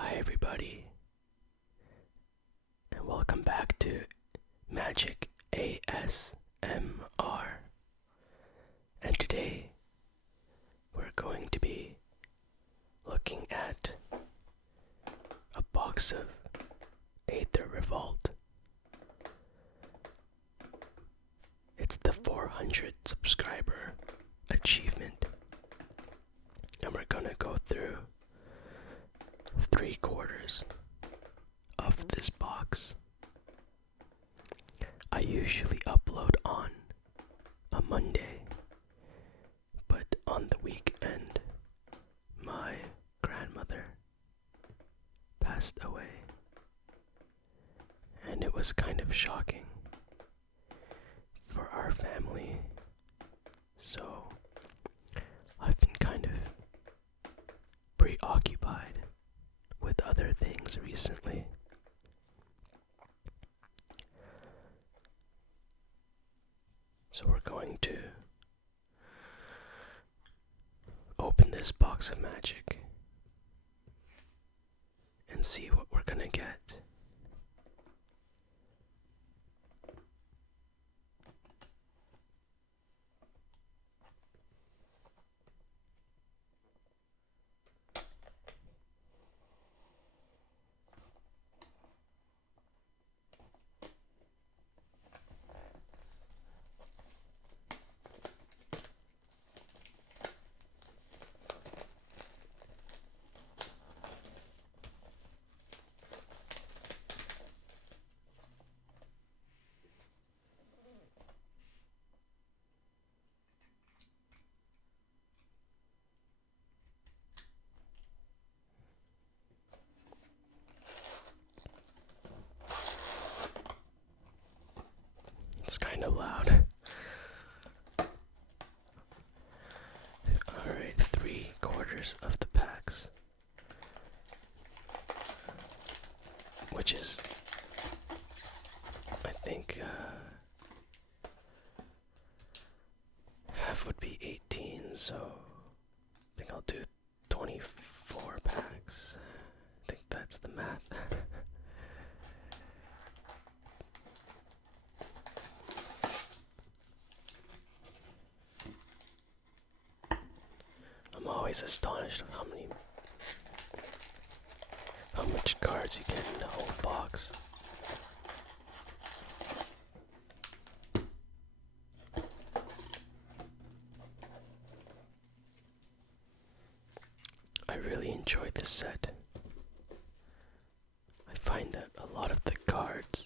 Hi everybody, and welcome back to Magic ASMR. And today we're going to be looking at a box of AETHER REVOLT. It's the 400 subscriber achievement, and we're gonna go through 3/4 of this box. I usually upload on a Monday, but on the weekend my grandmother passed away, and it was kind of shocking for our family, so I've been kind of preoccupied with other things recently. So we're going to open this box of magic and see what we're gonna get. It's kind of loud. Alright, 3/4 of the packs, which is, I think, half would be 18, so I think I'll do 24 packs. I think that's the math. I'm always astonished of how much cards you get in the whole box. I really enjoy this set. I find that a lot of the cards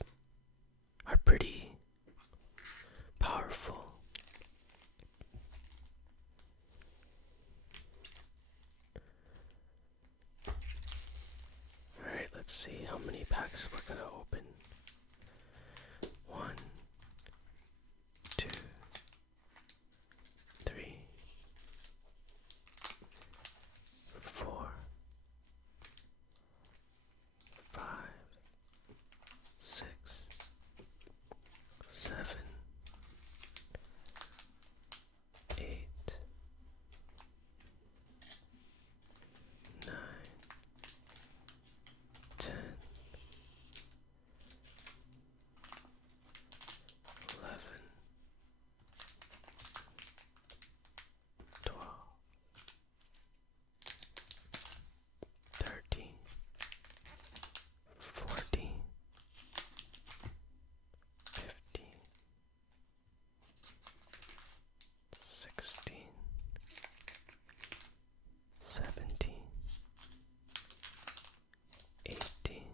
are pretty powerful. Alright, let's see how many packs we're gonna open. 1, 2, 3, 4, 5, 6, 7, 8, 9, 10, 11, 12, 13, 14, 15, 16, 17, 18,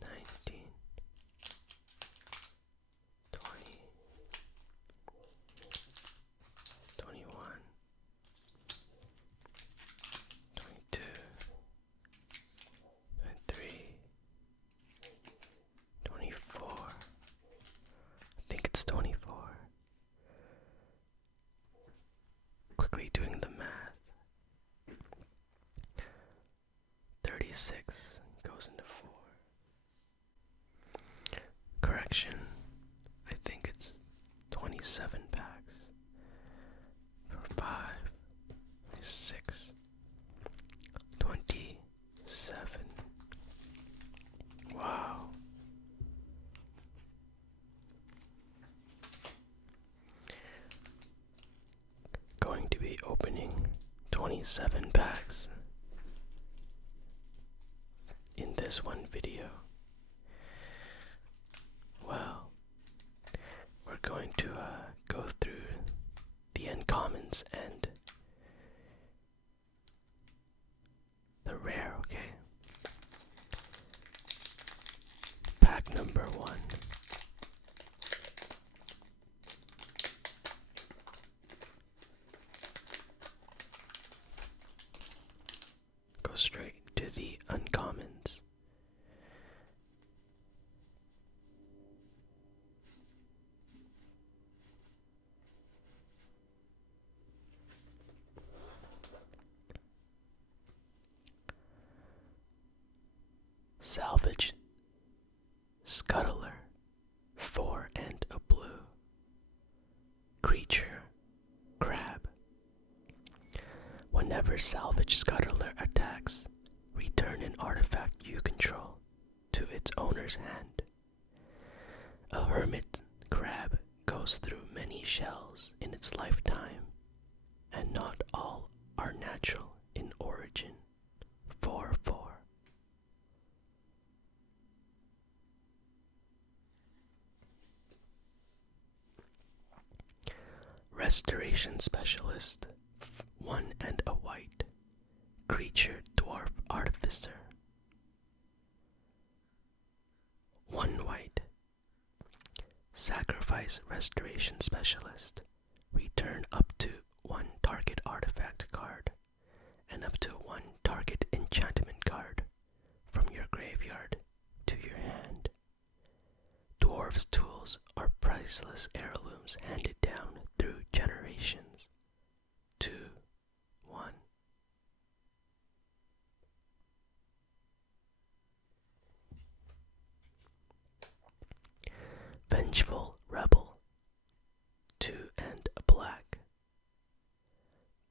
19, 20, 21, 22, 23, 24. I think it's 24. Quickly doing the math. 36 goes into 4. Correction. I think it's 27 packs. For 5, 6, 20, 7 packs in this one video. Well, we're going to go through the uncommons and the rare, okay? Pack number 1. Go straight to the uncommons. Salvage Scuttler, 4 and a blue. Creature Crab. Whenever Salvage Scuttler attacks, return an artifact you control to its owner's hand. A hermit crab goes through many shells in its lifetime, and not all are natural in origin. 4/4. Restoration Specialist, 1 and a white. Creature Dwarf Artificer. 1 white. Sacrifice Restoration Specialist. Return up to 1 target artifact card and up to 1 target enchantment card from your graveyard to your hand. Dwarves' tools are priceless heirlooms handed down through generations. 2, 1. Vengeful Rebel, 2 and a black.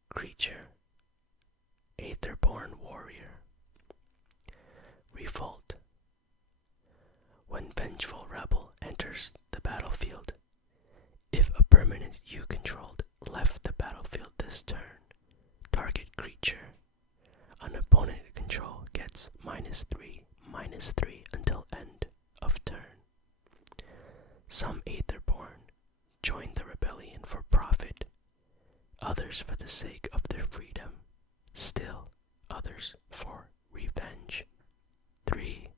Creature Aetherborn Warrior. Revolt. When Vengeful Rebel enters the battlefield, if a permanent you controlled left the battlefield this turn, target creature an opponent control gets -3/-3 until end of turn. Some Aetherborn join the rebellion for profit, others for the sake of their freedom, still others for revenge. 3,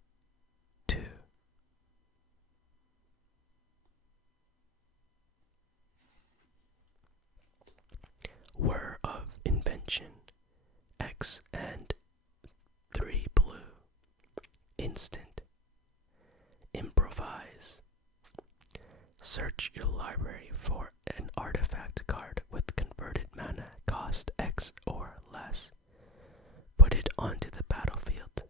2. Whir of Invention, X and 3 blue. Instant. Improvise. Search your library for an artifact card with converted mana cost X or less. Put it onto the battlefield,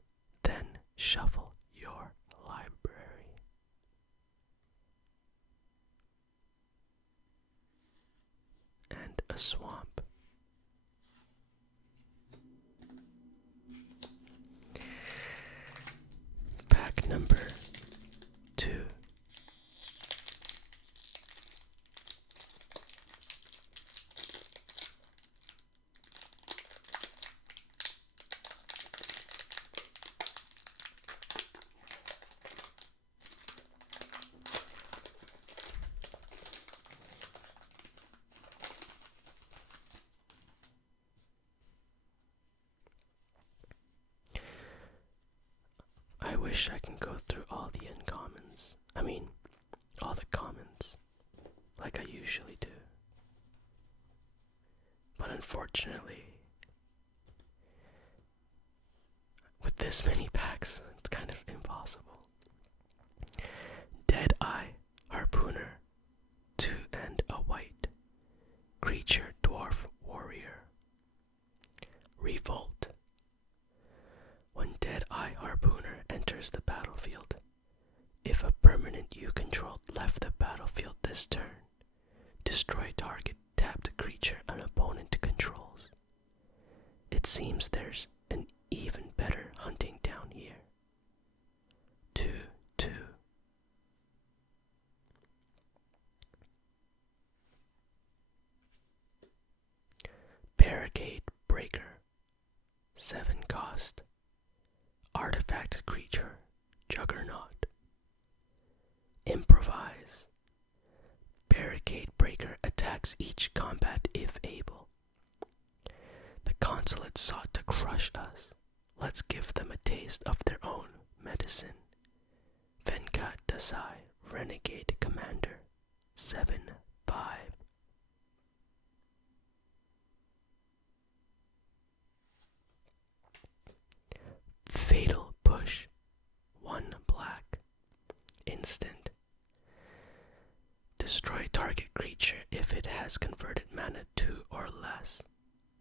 then shuffle your library. And a swamp. Pack number 2. I wish I can go through all the uncommons. All the commons, like I usually do. But unfortunately, with this many packs, it's kind of impossible. Dead-Eye Harpooner, 2 and a white. Creature Dwarf Warrior. Revolt. When Dead-Eye Harpooner enters the battlefield, if a permanent you controlled left the battlefield this turn, destroy target tapped creature an opponent controls. It seems there's an even better hunting down here. 2, 2. Barricade Breaker, 7 cost. Artifact creature, Juggernaut. Improvise. Barricade breaker attacks each combat if able. The consulate sought to crush us. Let's give them a taste of their own medicine. Venkat Desai, Renegade Commander, 7/5. Fatal Push, 1 black. Instant. Destroy target creature if it has converted mana 2 or less.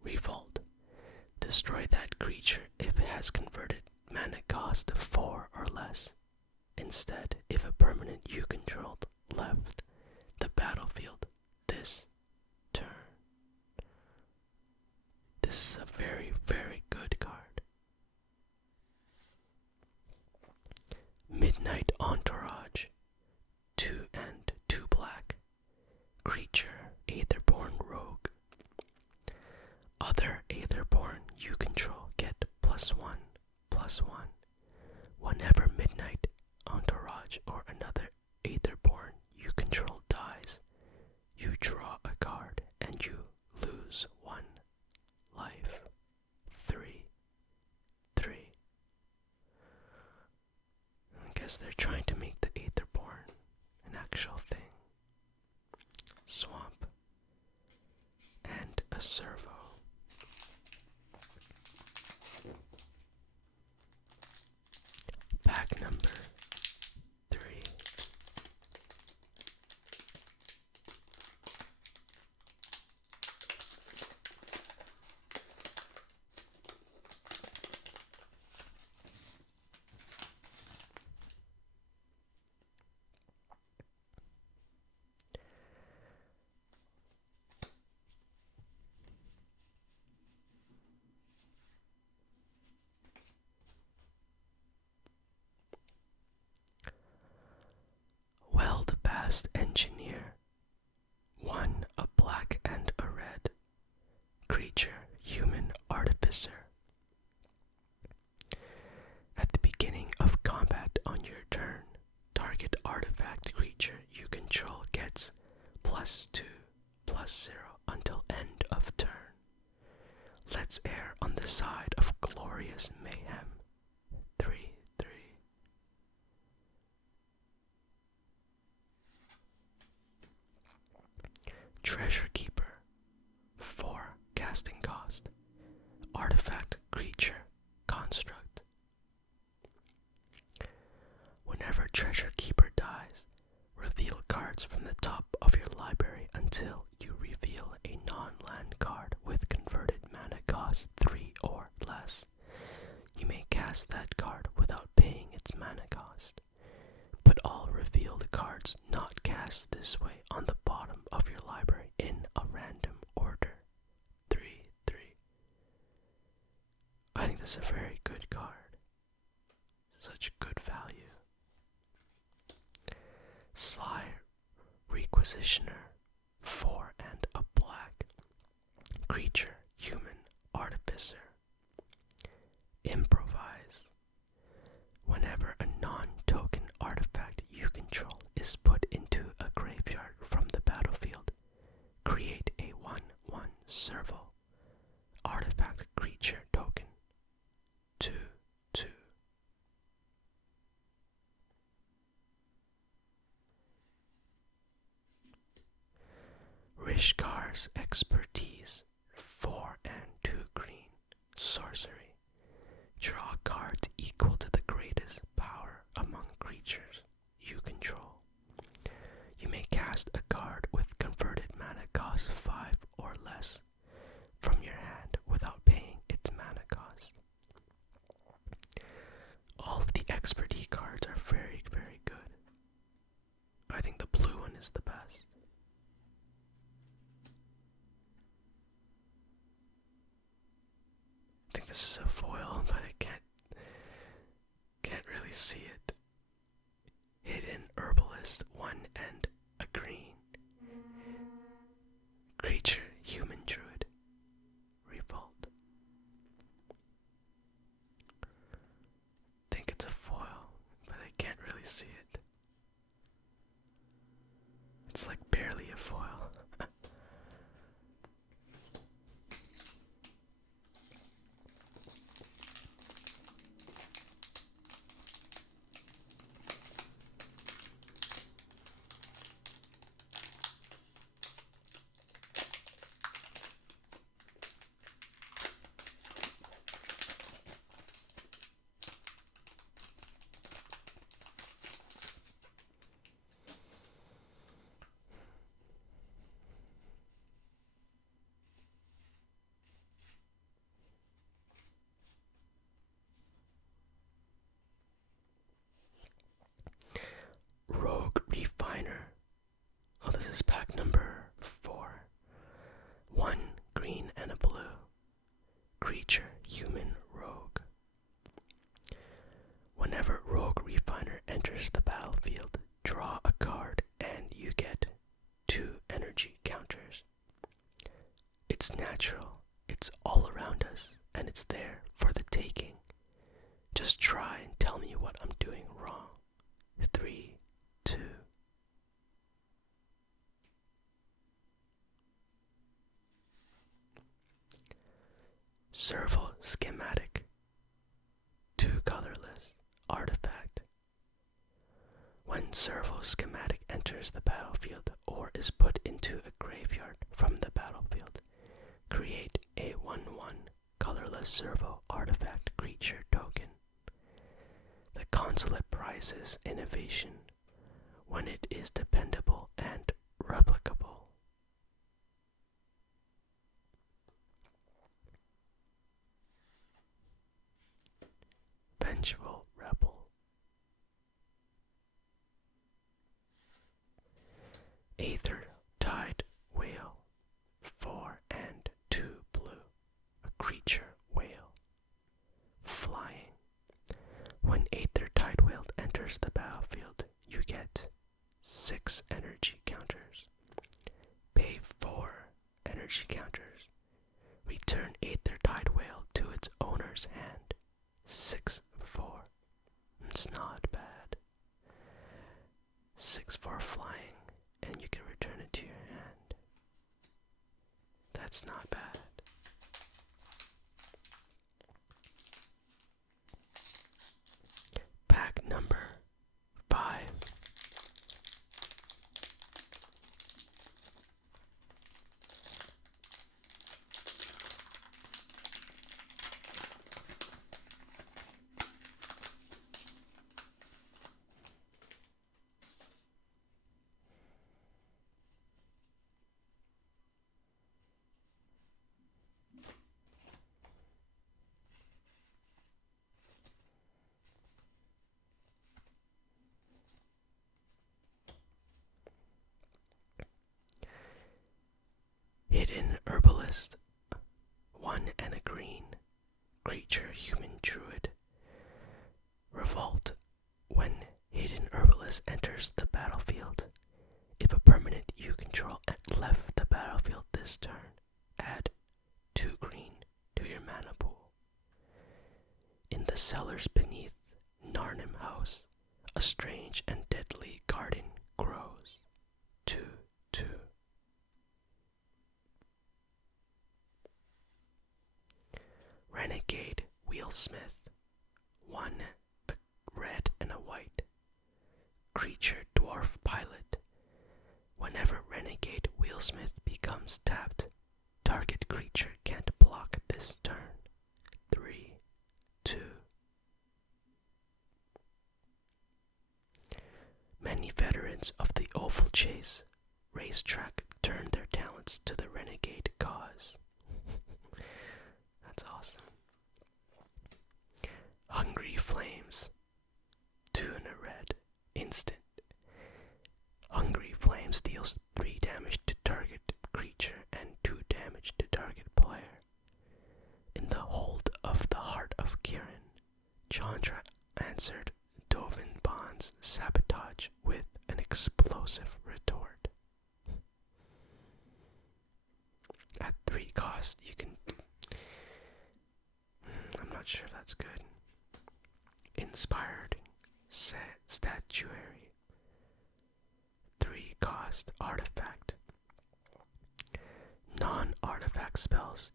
Revolt. Destroy that creature if it has converted mana cost 4 or less. Instead, if a permanent you controlled left the battlefield this turn. This is a very, very good card. Midnight Entourage, 2 and 2 black. Creature, Aetherborn Rogue. Other Aetherborn you control get +1/+1. Whenever Midnight Entourage or another Aetherborn you control dies, you draw a card and you lose 1 life. 3/3. I guess they're trying to make the Aetherborn an actual thing. Swamp and a servo. Pack number 3. Weld-Bast Engineer, 1 a black and a red. Creature, Human Artificer. At the beginning of combat on your turn, target artifact creature you control gets +2/+0 until end of turn. Let's err on the side of glorious mayhem. 3/3. Treasure Keeper, 4 casting cost. Artifact creature, construct. Whenever Treasure Keeper dies, reveal cards from the top of your library until you reveal a non-land card with converted mana cost 3 or less. You may cast that card without paying its mana cost. Put all revealed cards not cast this way on the bottom of your library in a random order. 3/3. I think that's a very good card. Such good value. Sly Requisitioner, 4 and a black. Creature, Human Artificer. Improvise. Whenever a non-token artifact you control is put into a graveyard from the battlefield, create a 1/1 servo. Artifact creature token. 2/2. Rishkar's Expertise, 4 and 2 green. Sorcery. Draw cards equal to the greatest power among creatures you control. You may cast a card with converted mana cost 5 or less from your hand without paying its mana cost. All of the Expertise cards are very, very good. I think the blue one is the best. I think this is a foil, but I can't really see it. Hidden Herbalist, 1 and a green. Creature, Human Druid. Revolt. see it. It's like barely a foil. Rogue Refiner. Oh, this is pack number 4. 1 green and a blue. Creature, human, rogue. Whenever Rogue Refiner enters the battlefield, draw a card and you get 2 energy counters. It's natural, it's all around us, and it's there for the taking. Just try and tell me what I'm doing wrong. 3, 2. Servo Schematic. 2 colorless. Artifact. When Servo Schematic enters the battlefield or is put into a graveyard from the battlefield, create a 1/1 colorless Servo artifact creature token. The consulate prizes innovation when it is dependable and replicable. Vengeful Rebel. Aether Tide Whale. 4 and 2 blue. A creature whale. Flying. When Aether Tide Whale enters the battlefield, you get 6 energy counters. Pay 4 energy counters. Return Aether Tide Whale to its owner's hand. 6/4. It's not bad. 6/4 flying, and you can return it to your hand. That's not bad. Pack number 5. Hidden Herbalist. 1 and a green. Creature, human druid. Revolt. When Hidden Herbalist enters the battlefield, if a permanent you control left the battlefield this turn, add 2 green to your mana pool. In the cellars beneath Narnim House, a strange and deadly garden grows. 2/2. Renegade Wheelsmith. 1 a red and a white. Creature dwarf pilot. Whenever Renegade Wheelsmith becomes tapped, target creature can't block this turn. 3/2. Many veterans of the Oval Chase racetrack turn their talents to the Renegade cause. That's awesome. Hungry Flames. 2 and a red. Instant. Hungry Flames deals 3 damage to target creature and 2 damage to target player. In the hold of the Heart of Kirin, Chandra answered Dovin Bond's sabotage with an explosive retort. At 3 cost, you can... I'm not sure if that's good. Inspired statuary. 3 cost artifact. Non-artifact spells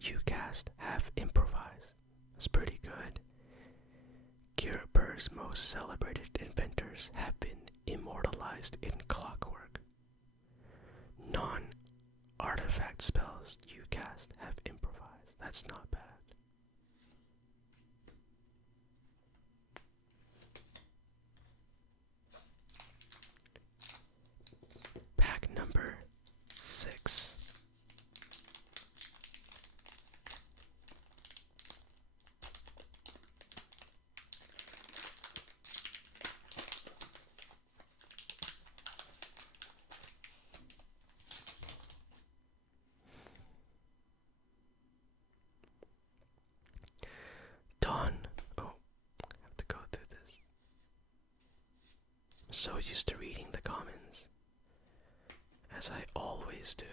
you cast have improvise. That's pretty good. Kirabur's most celebrated inventors have been immortalized in clockwork. Non-artifact spells you cast have improvise. That's not bad. Pack number 6. Dawn. Oh, I have to go through this. I'm so used to reading the comments, as I always do.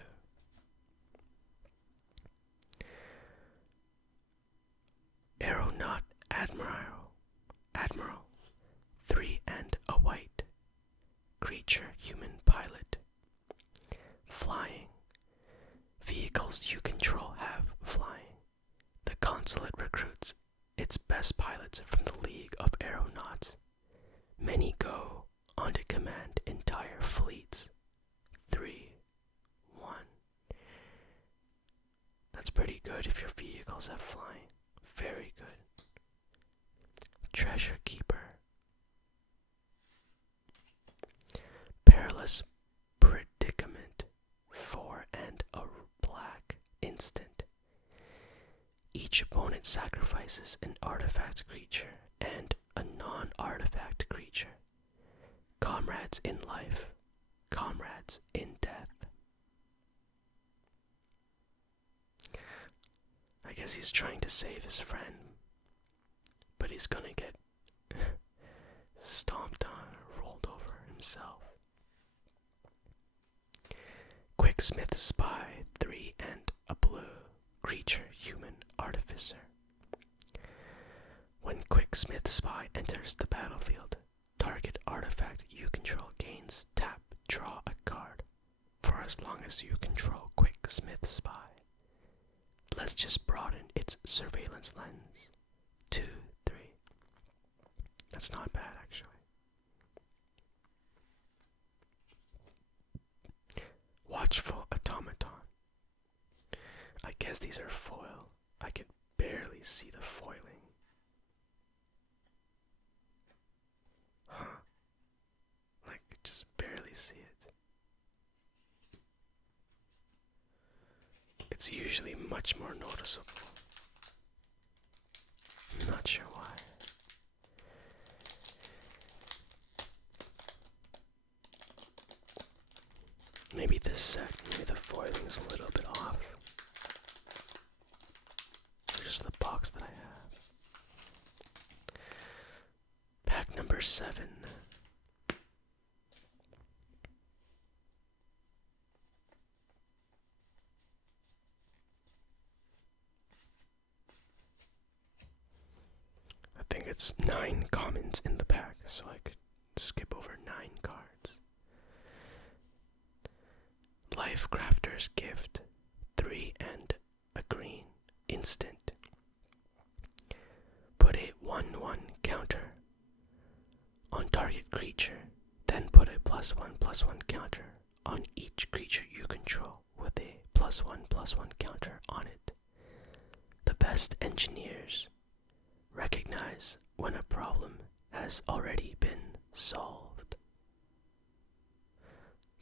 Aeronaut Admiral, 3 and a white. Creature, human pilot. Flying. Vehicles you control have flying. The consulate recruits its best pilots from the League of Aeronauts. Many go on to command entire fleets. 3, 1. That's pretty good if your vehicles have flying. Very good. Treasure Keeper. Perilous Predicament. 4 and a black instant. Each opponent sacrifices an artifact creature and a non-artifact creature. Comrades in life, comrades in death. I guess he's trying to save his friend, but he's gonna get stomped on or rolled over himself. Quicksmith Spy, 3 and a blue. Creature, human, artificer. When Quicksmith Spy enters the battlefield, target artifact you control gains tap, draw a card, for as long as you control Quicksmith Spy. Let's just broaden its surveillance lens. 2, 3. That's not bad, actually. Watchful Automaton. I guess these are foil. I can barely see the foiling. Huh. Like, just barely see it. It's usually much more noticeable. I'm not sure why. Maybe this set, maybe the foiling's a little bit off. Or just the box that I have. Pack number 7. I think it's 9 commons in the pack, so I could skip over 9 cards. Life Crafter's Gift, 3 and a green, instant. Put a 1/1 counter on target creature, then put a +1/+1 counter on each creature you control with a +1/+1 counter on it. The best engineers recognize when a problem has already been solved.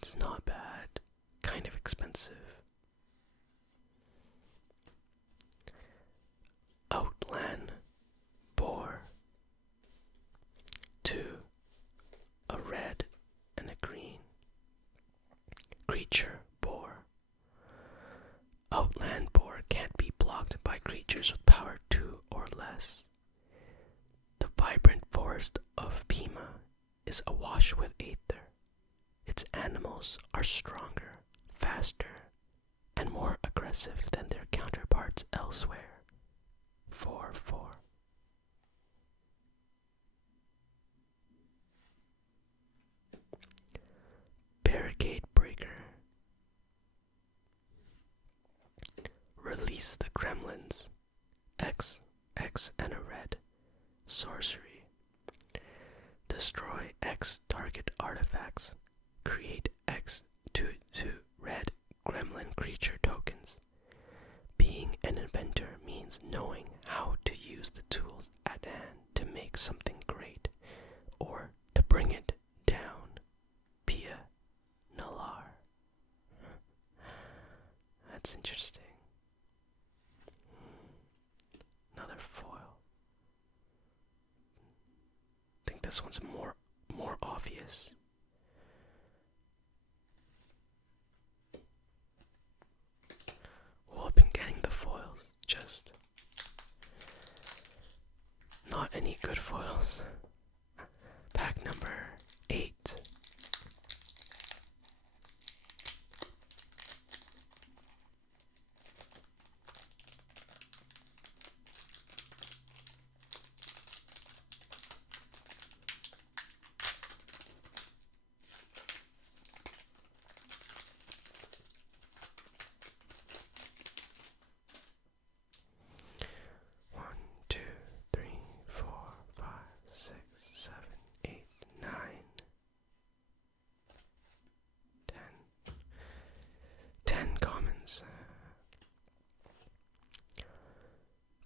It's not bad. Kind of expensive. Outland Boar, 2, a red and a green. Creature Boar. Outland Boar can't be blocked by creatures with power 2 or less. The vibrant forest of Pima is awash with aether. Its animals are stronger, faster, and more aggressive than their counterparts elsewhere. 4/4. X and a red. Sorcery. Destroy X target artifacts. Create X 2/2 red gremlin creature tokens. Being an inventor means knowing how to use the tools at hand to make something great, or to bring it down. Pia Nalar. That's interesting. Another foil. I think this one's more obvious. Well, I've been getting the foils, just not any good foils. Pack number 8.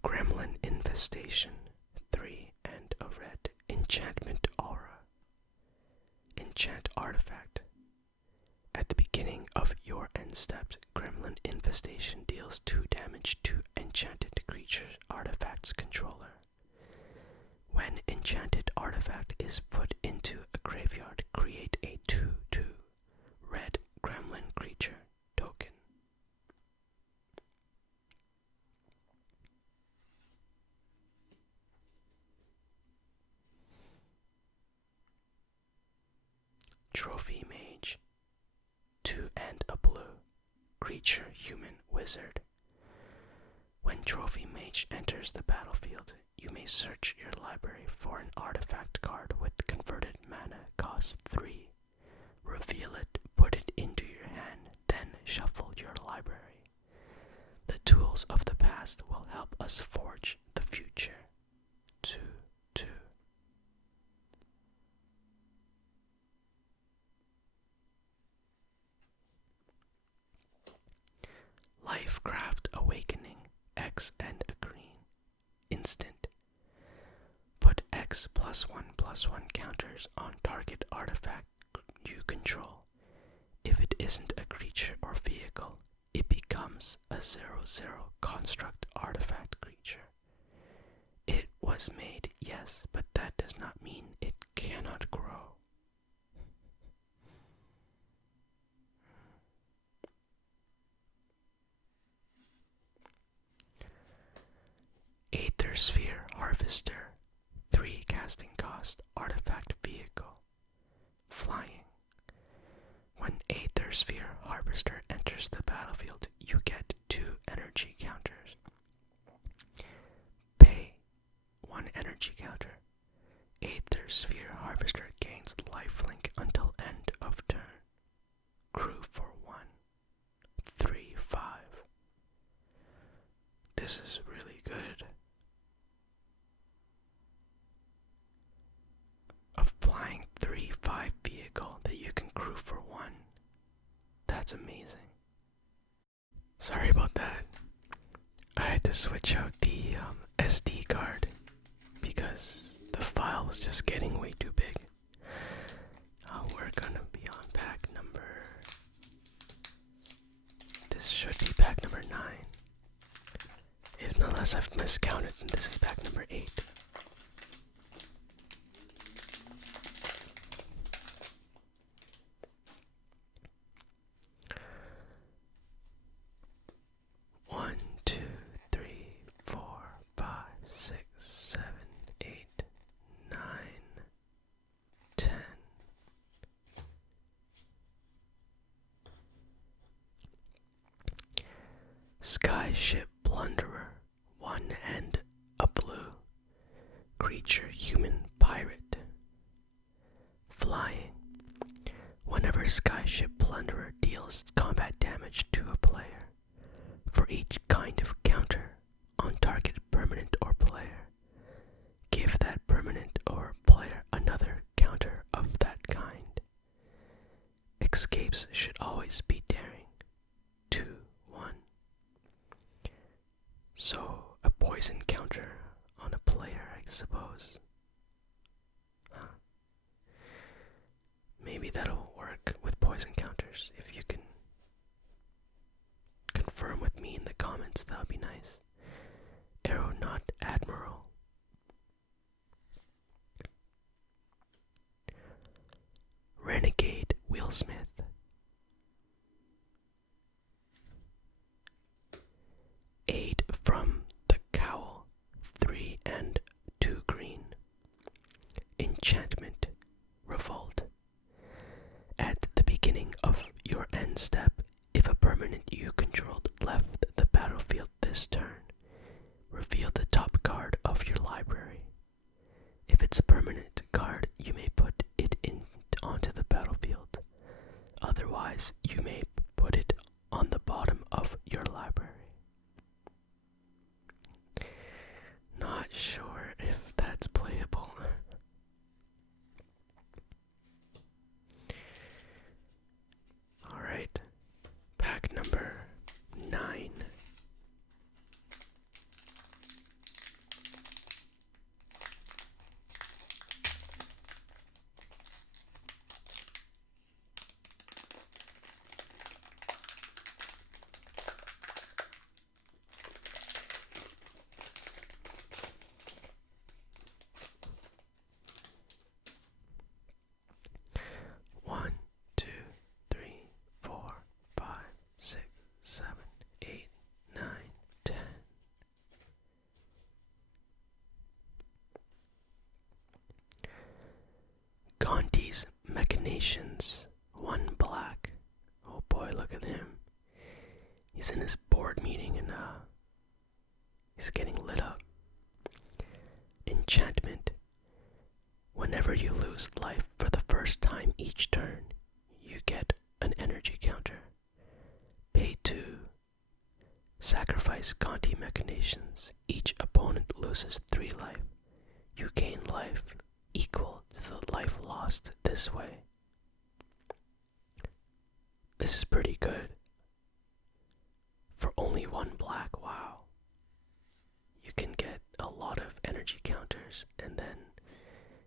Gremlin Infestation, 3 and a red. Enchantment Aura. Enchant Artifact. At the beginning of your end step, Gremlin Infestation deals 2 damage to enchanted creatures artifact's controller. When enchanted artifact is put into a graveyard, create a 2/2 red gremlin creature token. Trophy Mage, 2 and a blue. Creature human wizard. When Trophy Mage enters the battlefield, you may search your library for an artifact card with converted mana cost 3. Reveal it, put it into your hand, then shuffle your library. The tools of the past will help us forge the future. 2/2. Lifecraft Awakening, X and a green. Instant. Put X +1/+1 counters on target artifact you control. If it isn't a creature or vehicle, it becomes a 0/0 construct artifact creature. It was made, yes, but that does not mean it cannot grow. Aether Sphere Harvester, 3 casting cost, artifact vehicle. Flying. When Aether Sphere Harvester enters the battlefield, you get 2 energy counters. Pay 1 energy counter. Aether Sphere Harvester gains lifelink until end of turn. Crew for 1. 3/5. This is really good. A flying 3/5 vehicle that you can crew for 1. That's amazing. Sorry about that. I had to switch out the SD card because the file was just getting way too big. We're gonna be on pack number... This should be pack number 9. Unless I've miscounted, and this is pack number 8. One, 2, 3, 4, 5, 6, 7, 8, 9, 10. Skyship Plunderer, 1 and a blue. Creature human pirate. Flying. Whenever Skyship Plunderer deals combat damage to a player, for each kind of counter on target permanent or player, escapes should always be daring. 2, 1. So, a poison counter on a player, I suppose. Huh. Maybe that'll work with poison counters. If you can confirm with me in the comments, that would be nice. Aeronaut Admiral. Renegade Wheelsmith. Aid from the Cowl. 3 and 2 green. Enchantment Revolt. At the beginning of your end step, if a permanent you controlled left the battlefield this turn, reveal the top card of your library. If it's a permanent card, you may put it onto the battlefield. Otherwise, you may put it on the bottom of your library. Not sure if that's playable. Alright, pack number 9. One, 2, 3, 4, 5, 6, 7, 8, 9, 10. Conti's Machinations. 1 black. Oh boy, look at him. He's in his board meeting and he's getting lit up. Enchantment. Whenever you lose life for the first time each turn, you get an energy counter. Pay 2. Sacrifice Conti Machinations. Each opponent loses 3 life. You gain life equal to the life lost this way. This is pretty good. For only 1 black, wow. You can get a lot of energy counters, and then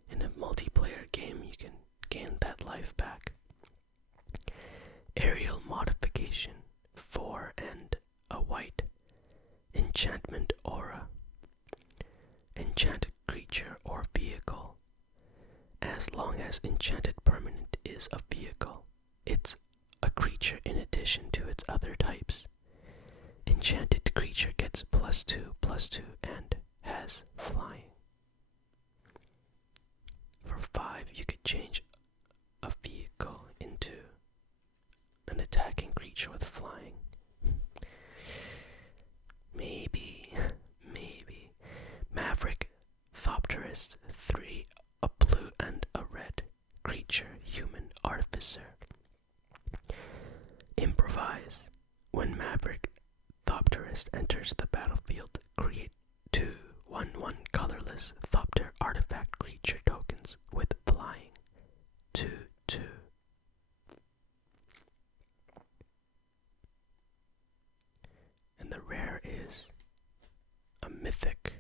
in a multiplayer game you can gain that life back. Aerial Modification. 4 and a white. Enchantment Aura. Enchant creature or vehicle. As long as enchanted permanent is a vehicle, it's a creature in addition to its other types. Enchanted creature gets +2/+2 and has flying. For 5, you could change a vehicle into an attacking creature with flying. Maybe. Maverick Thopterist. 3, a blue and a red. Creature, human, artificer. Improvise. When Maverick Thopterist enters the battlefield, create 2 1/1 colorless Thopter artifact creature tokens with flying. 2/2. And the rare is a mythic.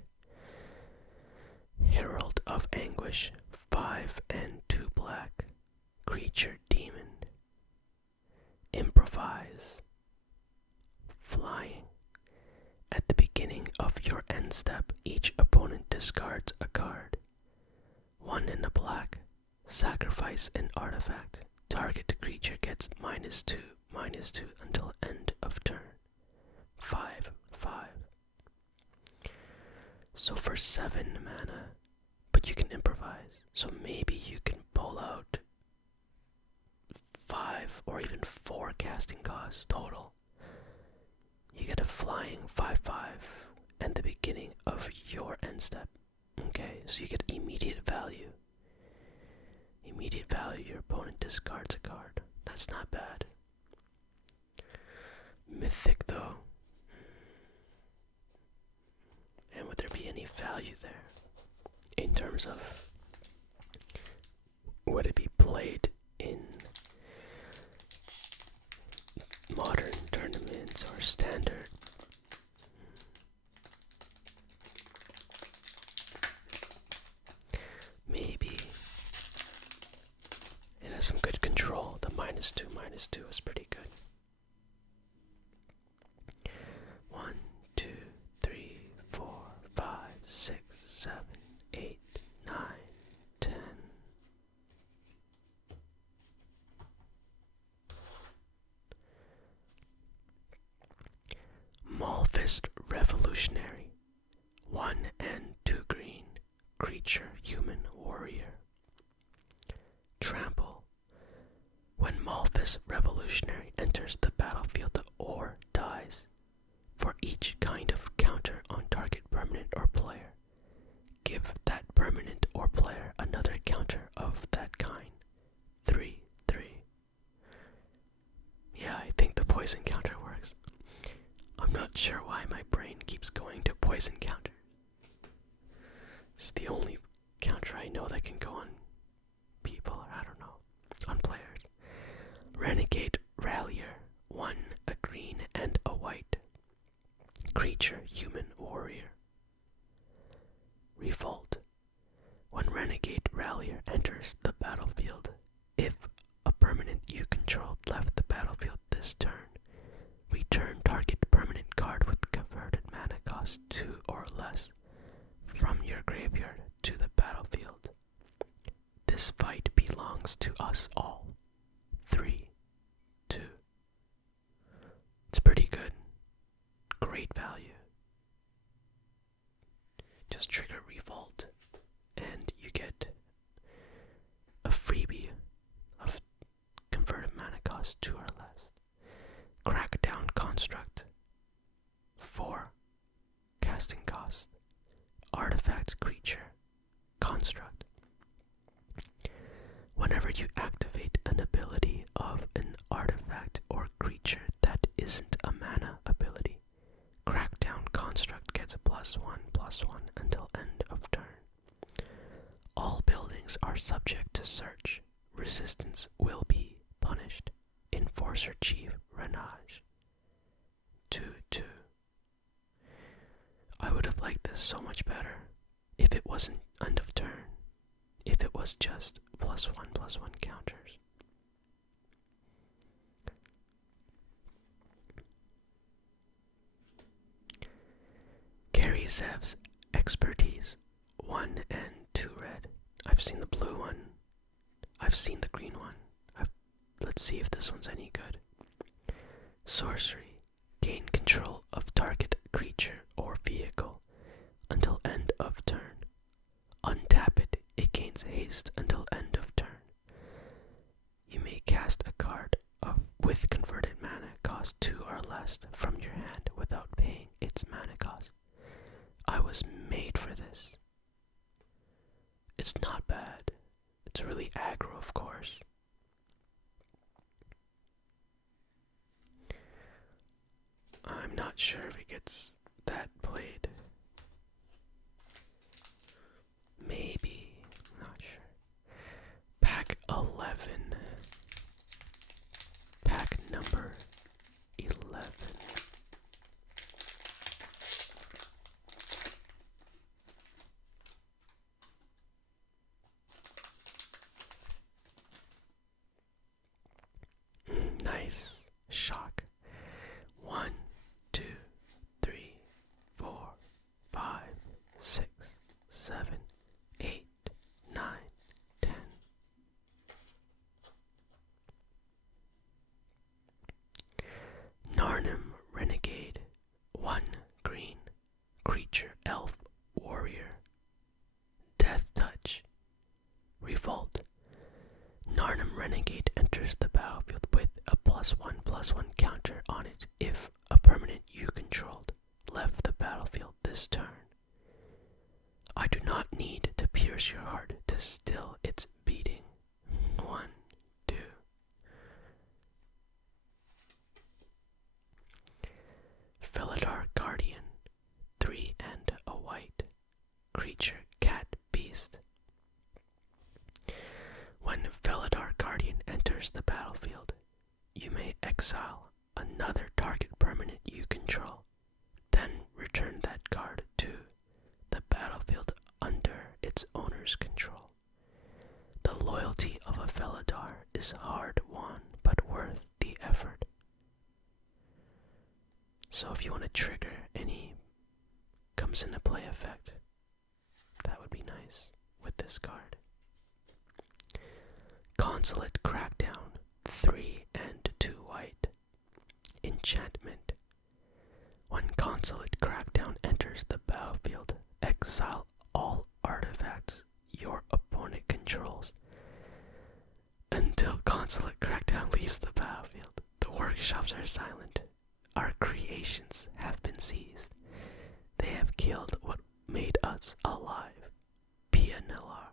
Herald of Anguish. 5 and 2 black. Creature demon. Improvise. Flying. At the beginning of your end step, each opponent discards a card. 1 in a black. Sacrifice an artifact. Target creature gets -2/-2 until end of turn. 5/5. So for 7 mana, but you can improvise. So maybe you can pull out 5 or even 4 casting costs total. You get a flying 5/5 at the beginning of your end step. Okay, so you get immediate value. Immediate value, your opponent discards a card. That's not bad. Mythic though. And would there be any value there? In terms of, would it be played in standard. Maybe it has some good control. The -2 is pretty good. 1, 2, 3, 4, 5, 6, 7, 8, 9, 10. Malfist Revolutionary. 1 and 2 green. Creature, human, warrior. Trample. When Malfist Revolutionary enters the battlefield or dies, for each kind of counter on target permanent or player, give that permanent or player another counter of that kind. 3, 3. Yeah, I think the poison counter works. I'm not sure why my brain keeps going to poison counter. It's the only counter I know that can go on people, or I don't know, on players. Renegade Rallier. 1, a green and a white. Creature, human, warrior. Revolt. When Renegade Rallier enters the battlefield, if a permanent you controlled left the battlefield this turn, return target permanent card with converted mana cost 2 or less from your graveyard to the battlefield. This fight belongs to us all. 3, 2. It's pretty good. Great value. Just trigger Revolt and you get a freebie of converted mana cost 2 or less. Crackdown Construct. 4, casting cost. Artifact creature. Construct. Whenever you activate an ability of an artifact or creature that isn't a mana ability, Crackdown Construct gets a +1/+1 until end of turn. All buildings are subject to search. Resistance will be punished. Enforcer Chief Renage. 2/2. I would have liked this so much better if it wasn't end of turn. If it was just +1/+1 counters. Gary Zev's Expertise. 1 and 2 red. I've seen the blue one. I've seen the green one. Let's see if this one's any good. Sorcery. Gain control of target creature or vehicle until end of turn. Untap it. It gains haste until end of turn. You may cast a card with converted mana cost 2 or less from your hand without paying its mana cost. I was made for this. It's not bad. It's really aggro, of course. I'm not sure if it gets that played. Maybe. Not sure. Pack 11. Pack number 11. Nice. Shock. 1, 2, 3, 4, 5, 6, 7, 8, 9, 10. Narnum Renegade. 1 green. Creature, elf, warrior. Death Touch. Revolt. Narnum Renegade enters the battlefield with a +1/+1 counter on it if a permanent you controlled left the battlefield this turn. I do not need to pierce your heart to still its beating. 1, 2. Felidar Guardian. 3 and a white. Creature, cat, beast. When Felidar Guardian enters the battlefield, you may exile another target permanent you is hard-won, but worth the effort. So if you want to trigger any comes into play effect, that would be nice with this card. Consulate Crackdown, 3 and 2 white. Enchantment. When Consulate Crackdown enters the battlefield, exile all artifacts your opponent controls. Until Consulate Crackdown leaves the battlefield, the workshops are silent. Our creations have been seized. They have killed what made us alive. Pianillar.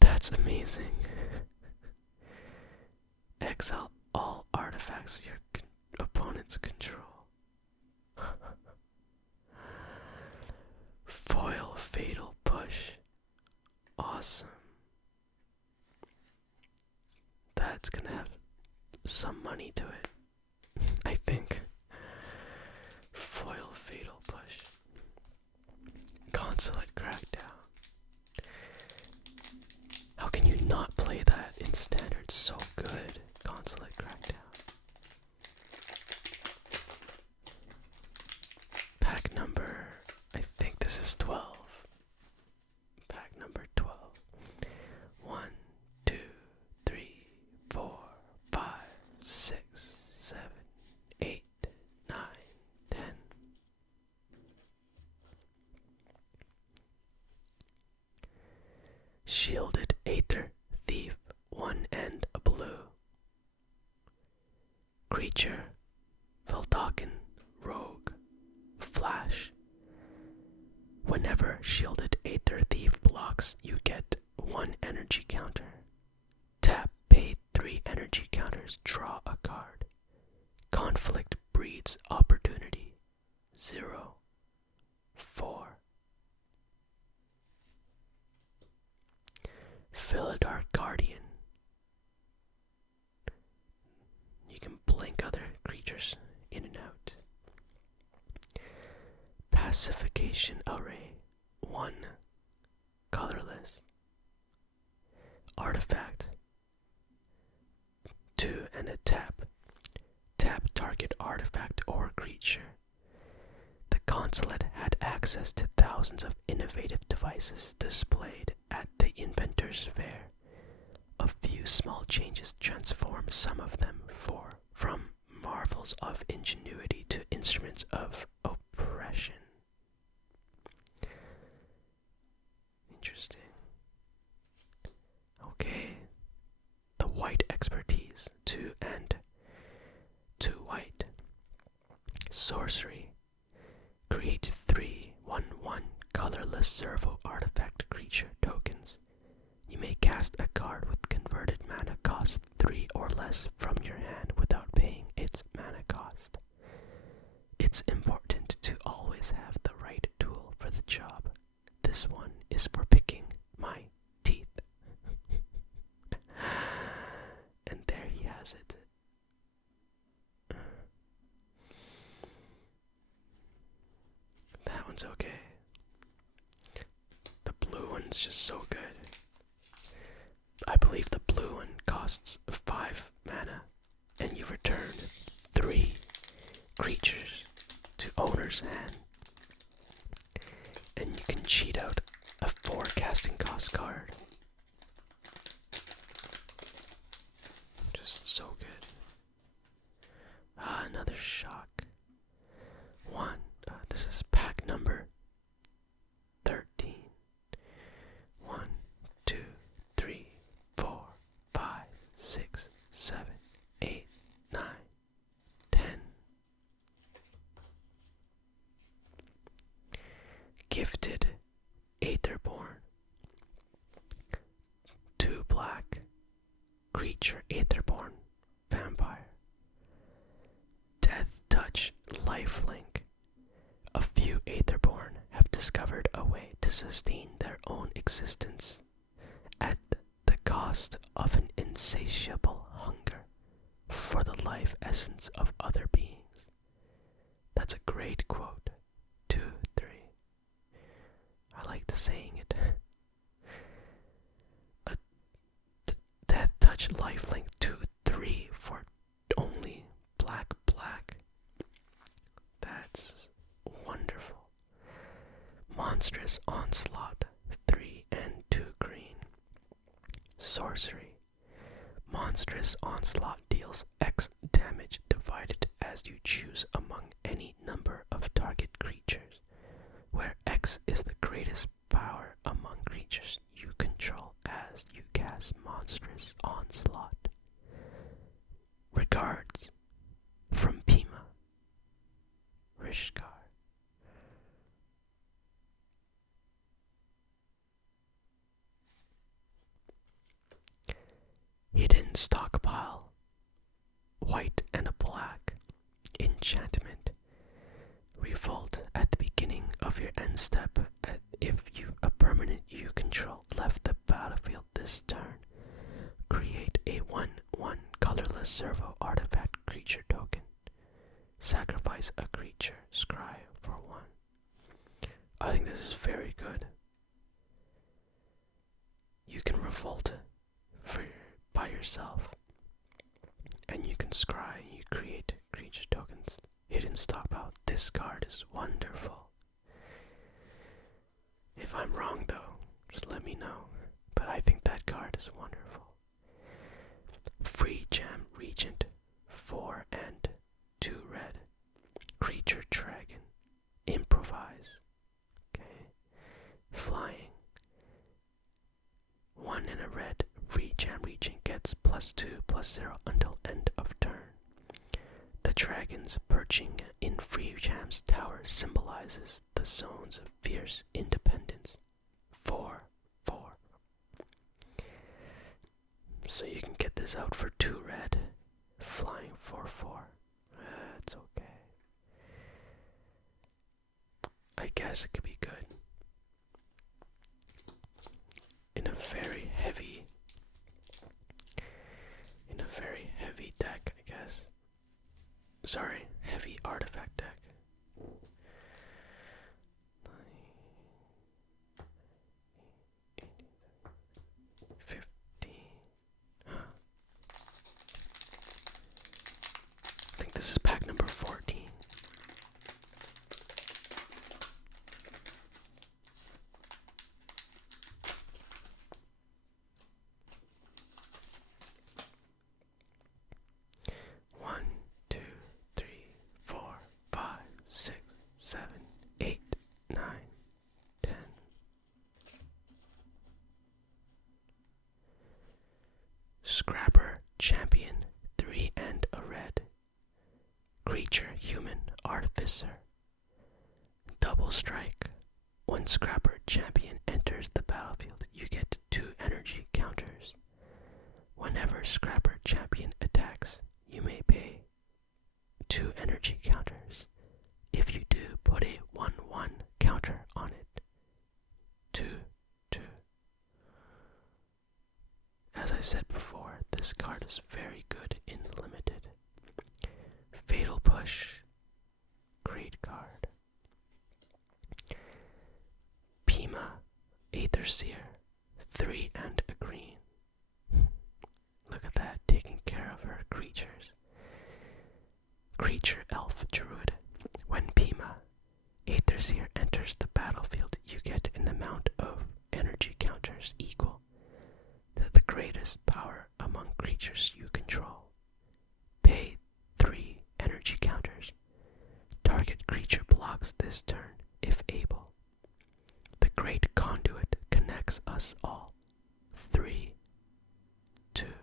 That's amazing. Exile all artifacts your opponents control. Foil Fatal Push. Awesome. That's gonna have some money to it, I think. Foil Fatal Push. Consulate Crackdown. How can you not play that in standard? So good. Consulate Crackdown. Pack number, I think this is 12. Pack number 12. 1, 2, 3, 4, 5, 6, 7, 8, 9, 10. Shielded Aether Thief, 1 and a blue. Creature, Veldaken, Rogue, Flash. Whenever Shielded Aether Thief blocks, you get 1 energy counter. Tap, pay 3 energy counters, draw a card. Conflict breeds opportunity. 0, 4. Philidar Guardian. You can blink other creatures in and out. Pacification Array, 1, colorless. Artifact, 2 and a tap. Tap target artifact or creature. The consulate had access to thousands of innovative devices displayed at the Inventor's Fair. A few small changes transform some of them from marvels of ingenuity to instruments of oppression. Interesting. Okay. The white expertise, 2 and 2 white. Sorcery. Create 3 1/1 colorless servo artifact creature tokens. You may cast a card with converted mana cost 3 or less from your hand without paying its mana cost. It's important to always have the right tool for the job. This one is for picking my teeth. And there he has it. That one's okay. The blue one's just so good. I believe the blue one costs 5 mana, and you return 3 creatures to owner's hand. And you can cheat out a 4 casting cost card. Just so good. Another shock. 1. This is pack number 13. 1, 2, 3, 4, 5, 6, 7, 8, 9, 10. Gifted Aetherborn. 2 black. Creature Aetherborn. Vampire. Death Touch Lifelink. A few Aetherborn have discovered a way to sustain their own existence at the cost of an insatiable hunger for the life essence of other beings. That's a great quote. 2, 3. I liked saying it. much lifelink. 2-3 for only black. That's wonderful. Monstrous Onslaught, 3 and 2 green. Sorcery. Monstrous Onslaught deals X damage divided as you choose among any number of target creatures, where X is the greatest power among creatures you control as you cast Monstrous Onslaught. Regards from Pima Rishkar. Hidden Stockpile, white and a black. Enchantment. Revolt at the beginning of your end step if a permanent you control left the battlefield this turn. Create a 1/1 colorless servo artifact creature token. Sacrifice a creature, scry for 1. I think this is very good. You can revolt by yourself, and you can scry and you create creature tokens. Hidden Stockpile. This card is wonderful. If I'm wrong though, just let me know. But I think that card is wonderful. Free Jam Regent, 4 and 2 red. Creature Dragon. Improvise. Okay. Flying. 1 and a red. Free Jam Regent gets +2/+0 until end of turn. The dragons perching in Free Jam's tower symbolizes the zones of fierce independence. 4/4. So you can get this out for 2 red. Flying 4/4. That's okay. I guess it could be good. In a very heavy deck, I guess. Sorry, heavy artifact deck. 15. I think this is pack number 14. Scrapper Champion, 3 and a red. Creature Human Artificer. Double strike. When Scrapper Champion enters the battlefield, you get 2 energy counters. Whenever Scrapper Champion attacks, you may pay 2 energy counters. If you do, put a 1/1 counter on it. 2/2. As I said before, this card is very good in limited. Fatal Push. Great card. Pima Aetherseer, 3 and a green. Look at that, taking care of her creatures. Creature Elf Druid. When Pima Aetherseer enters the battlefield, you get an amount of energy counters equal to the greatest power among creatures you control. Pay 3 energy counters. Target creature blocks this turn, if able. The Great Conduit connects us all. 3/2.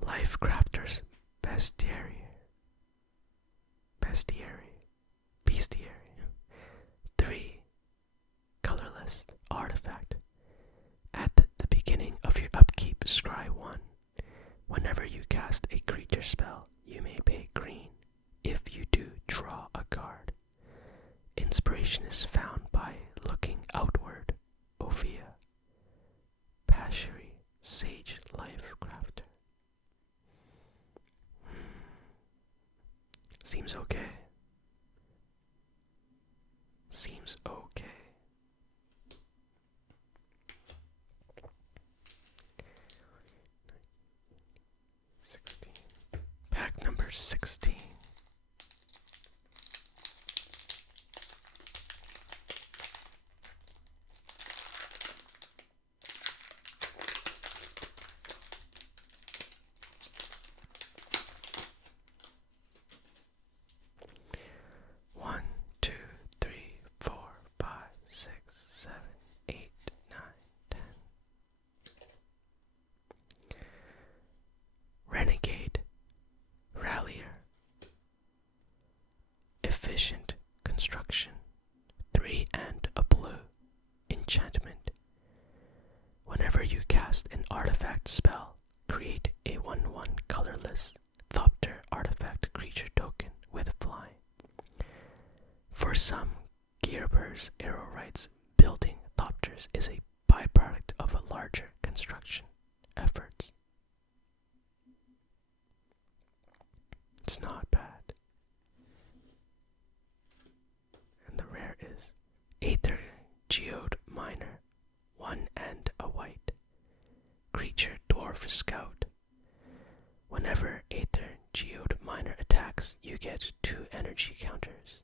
Lifecrafter's Bestiary. 3 colorless artifact. At the beginning of your upkeep, scry 1. Whenever you cast a creature spell, you may pay green. If you do, draw a card. Inspiration is found by looking outward. Ophia. Pashery Sage Lifecrafter. Seems okay. Seems is okay. Pack number 16. One, two, three, 4, 5, 6, 7, 8, 9, 10. Renegade, Rallier, Efficient Construction, 3 and a blue, Enchantment. Whenever you cast an artifact spell, create a 1/1 colorless Thopter artifact creature token with fly. For some Gearbers Arrow Rights, building Thopters is a byproduct of a larger construction efforts. It's not bad. And the rare is Aether Geode Miner, 1 and a white. Creature Dwarf Scout. Whenever Aether Geode Miner attacks, you get 2 energy counters.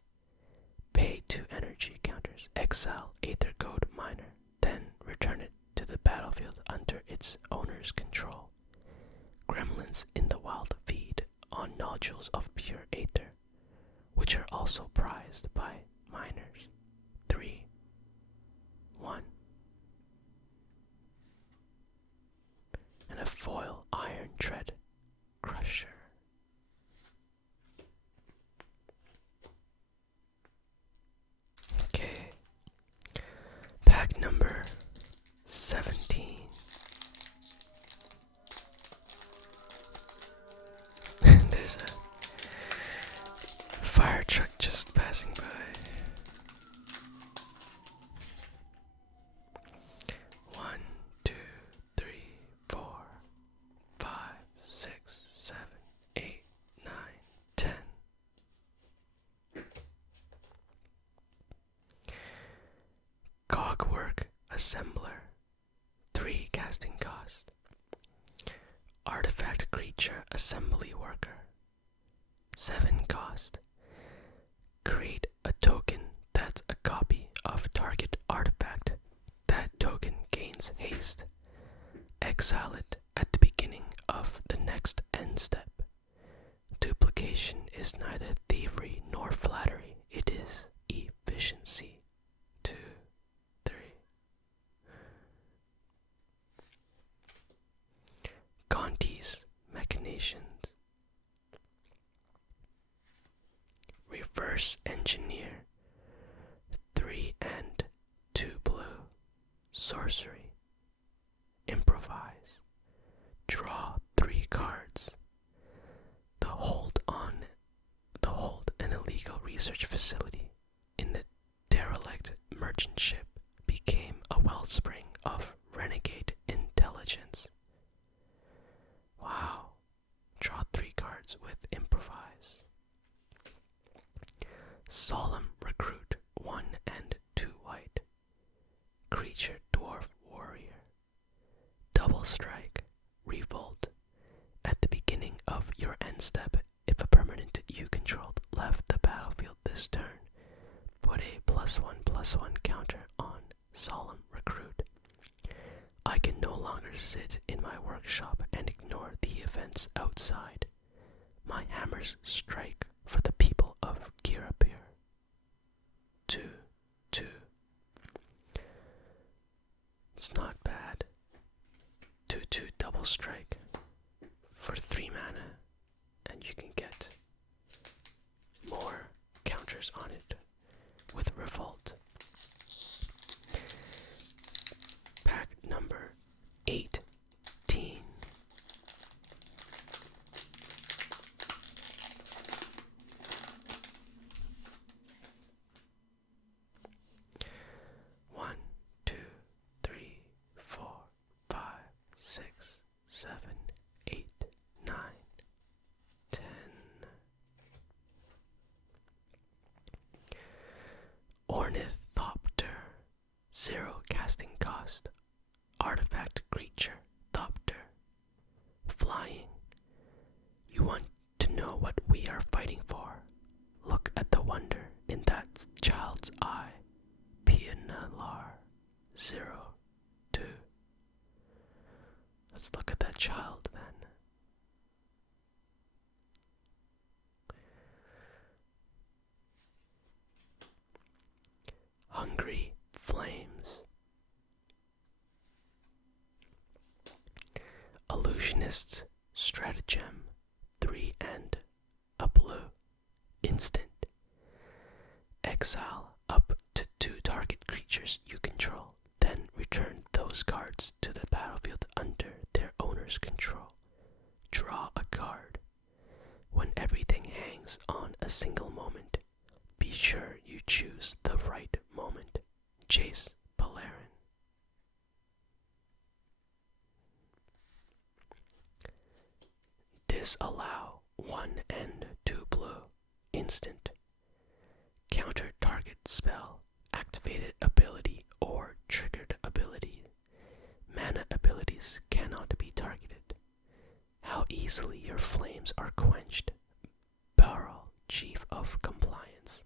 Pay 2 energy counters. Exile Aether Geode Miner, then return it to the battlefield under its owner's control. Gremlins in the wild feed on nodules of pure aether, which are also prized by miners. 3, 1. And a foil Iron Tread Crusher. Okay. Pack number 17. There's a fire truck just passing by. 1, 2, 3, 4, 5, 6, 7, 8, 9, 10. Cogwork Assembler, 3 casting cost. Artifact Creature Assembly Worker, 7 cost. Create a token that's a copy of target artifact. That token gains haste. Exile it at the beginning of the next end step. Duplication is neither thievery nor flattery, it is efficiency. 2, 3. Conti's Machinations. Reverse Engineer, 3 and 2 blue. Sorcery. Improvise. Draw 3 cards. The hold an illegal research facility in the derelict merchant ship became a wellspring of renegade intelligence. Wow. Draw 3 cards with improvise. Solemn Recruit, 1 and 2 white. Creature Dwarf Warrior. Double Strike, Revolt. At the beginning of your end step, if a permanent you controlled left the battlefield this turn, put a +1/+1 counter on Solemn Recruit. I can no longer sit in my workshop and ignore the events outside. My hammers strike for the people of Kirapir. 2, 2. It's not bad. 2/2 double strike for 3 mana, and you can get more counters on it with Revolt. Pack number 18. casting cost. Artifact creature, Thopter. Flying. You want to know what we are fighting for? Look at the wonder in that child's eye. Pianalar 02. Let's look at that child then. Hungry flames. Illusionist's stratagem, 3 and a blue. Instant. Exile up to 2 target creatures you control. Then return those cards to the battlefield under their owner's control. Draw a card. When everything hangs on a single moment, be sure you choose the right moment. Chase Polarin. Disallow 1 and 2 blue. Instant. Counter target spell, activated ability, or triggered ability. Mana abilities cannot be targeted. How easily your flames are quenched. Barrel, Chief of Compliance.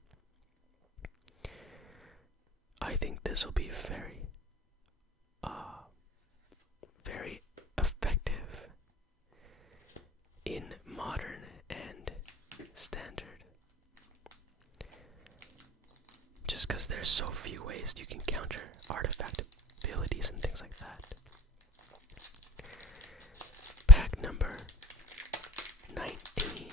I think this will be very effective in modern and standard. Just because there's so few ways you can counter artifact abilities and things like that. Pack number 19.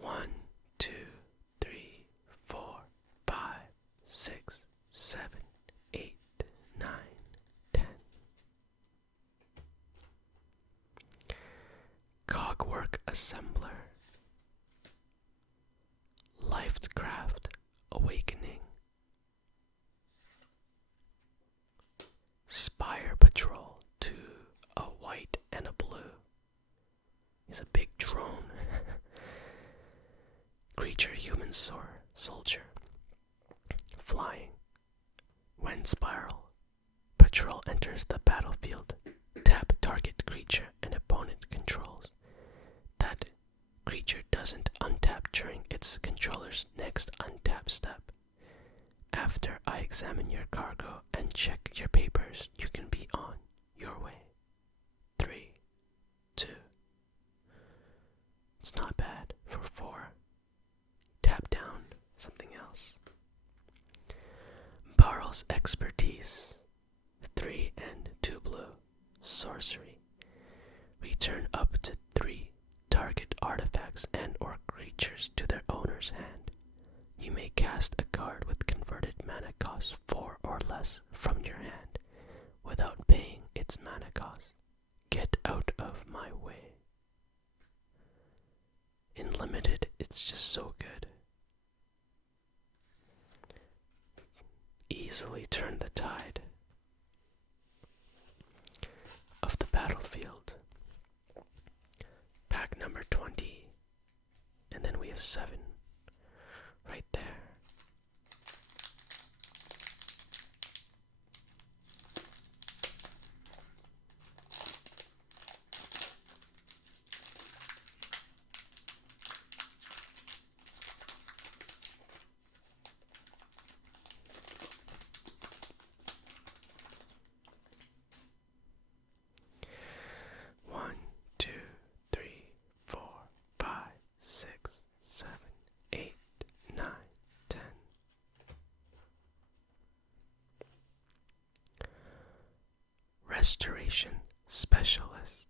One, two, three, 4, 5, 6, 7, 8, 9, 10. Cogwork Assembler. Lifecraft Awakening. Spire Patrol, 2, a white and a blue. He's a big drone. Creature Human Soldier. Flying. When Spiral Patrol enters the battlefield, tap target creature an opponent controls. That creature doesn't untap during its controller's next untap step. After I examine your cargo and check your papers, you can be on your way. 3, 2. It's not bad for 4. Tap down something else. Barrel's Expertise, 3 and 2 blue. Sorcery. Return up to 3 target artifacts and or creatures to their owner's hand. You may cast a card with converted mana cost 4 or less from your hand without paying its mana cost. Get out of my way. In limited, it's just so good. Easily turn the tide of the battlefield. Pack number 20. And then we have 7 right there. Restoration Specialist.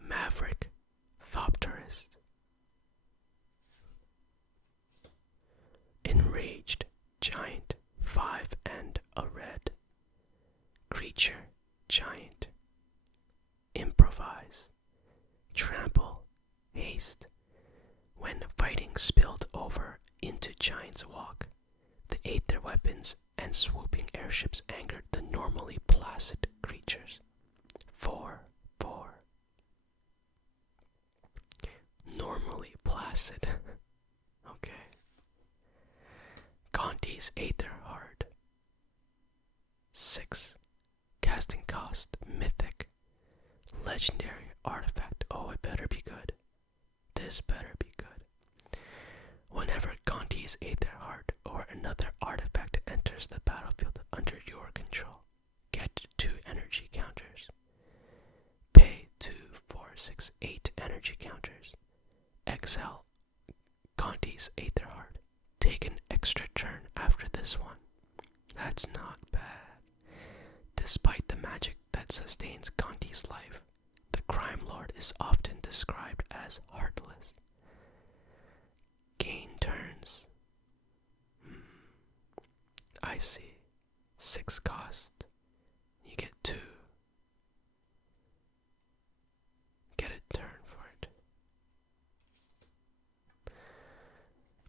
Maverick Thopterist. Enraged Giant, 5 and a red. Creature Giant. Improvise. Trample. Haste. When fighting spilled over into Giant's Walk, the aether weapons and swooping airships angered the normally placid creatures. 4, 4. 6. Casting cost, mythic. Legendary artifact. Oh, it better be good. This better be good. Whenever Conti's Aether Heart or another artifact enters the battlefield under your control, get 2 energy counters. Pay 2, 4, 6, 8 energy counters. Exile Conti's Aether Heart. Take an extra turn after this one. That's not bad. Despite the magic that sustains Conti's life, the Crime Lord is often described as heartless. Gain turns. I see. 6 cost. You get 2. Get a turn for it.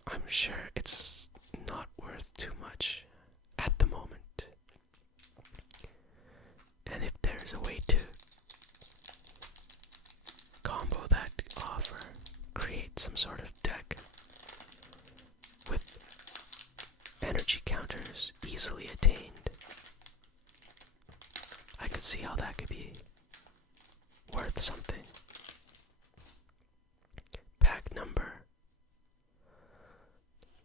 I'm sure it's not worth too much at the moment. And if there's a way to combo that offer, create some sort of deck with energy counters easily attained, I could see how that could be worth something. Pack number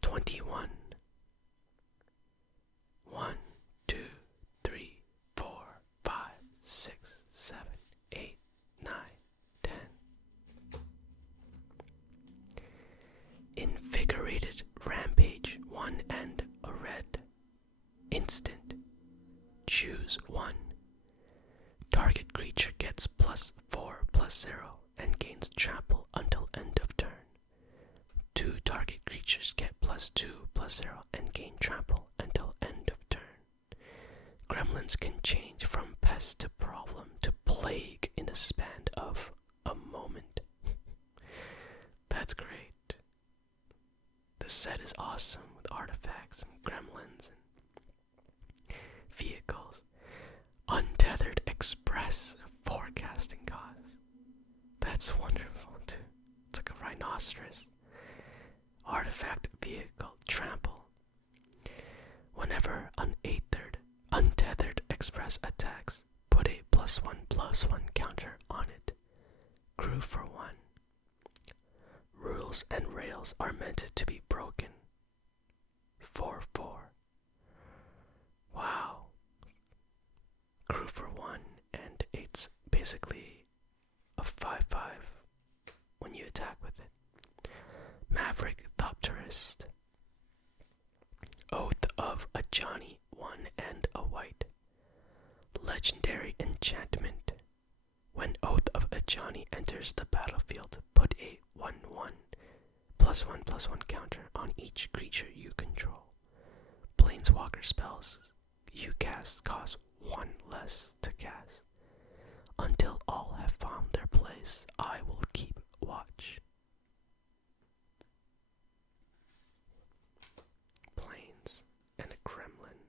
21. 1, 2, 3, 4, 5, 6, 7, 8, 9, 10. Invigorated Rampage, 1 and a red. Instant. Choose 1. Target creature gets +4/+0 and gains trample until end of turn. 2 target creatures get +2/+0 and gain trample until end of turn. Gremlins can change from pest to problem to plague in a span of a moment. That's great. The set is awesome with artifacts and gremlins and vehicles. Untethered Express forecasting cost. That's wonderful too. It's like a rhinoceros. Artifact vehicle trample. Whenever untethered express attacks, put a +1/+1 counter on it. Crew for 1. Rules and rails are meant to be broken. 4/4. Wow. Crew for 1, and it's basically a 5/5 when you attack with it. Maverick Thopterist. Oath of a Johnny, 1 and a white. Legendary enchantment. When Oath of a Johnny enters the battlefield, put a 1/1 +1/+1 counter on each creature you control. Planeswalker spells you cast cost 1 less to cast. Until all have found their place, I will keep watch. Planes and a gremlin.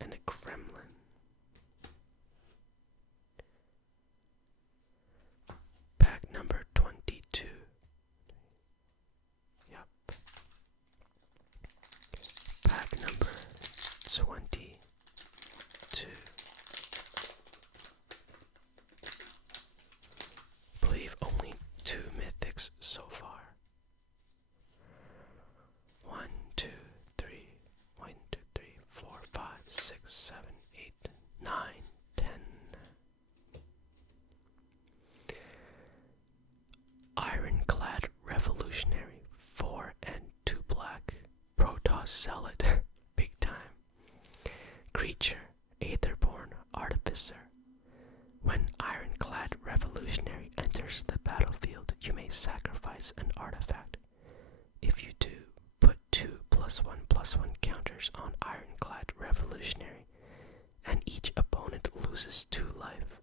And a gremlin. Pack number 22. Yep. Pack number 22. I believe only 2 mythics so far. 1, 2, 3, 1, 2, 3, 4, 5, 6, 7, 8, 9, 10. Ironclad Revolutionary, 4 and 2 black. Protoss sell it. Big time. Creature, Aetherborn Artificer. When Ironclad Revolutionary enters the battlefield, you may sacrifice an artifact. If you do, put 2 +1/+1 counters on Ironclad Revolutionary, and each opponent loses 2 life.